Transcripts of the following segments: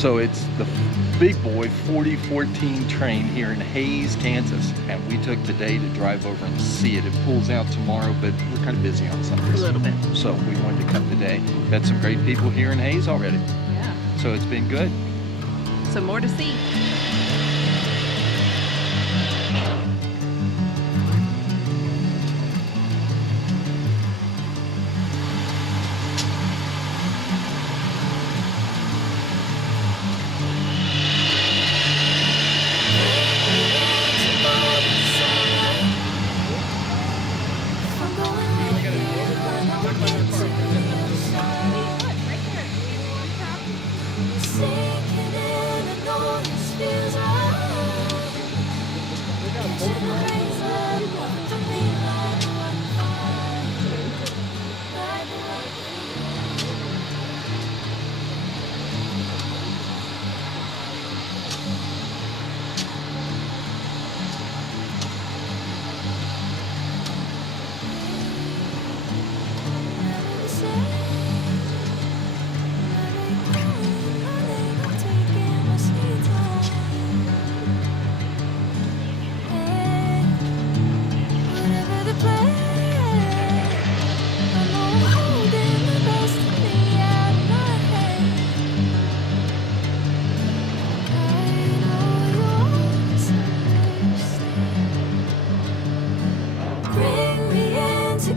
So it's the big boy 4014 train here in Hays, Kansas, and we took the day to drive over and see it. It pulls out tomorrow, but we're kind of busy on Sundays. A little bit. So we wanted to cut the day. Met some great people here in Hays already. Yeah. So it's been good. So more to see.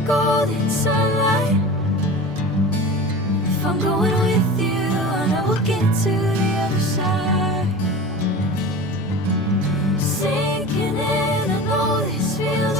Golden sunlight. If I'm going with you, I know we'll get to the other side. Sinking in, I know this feels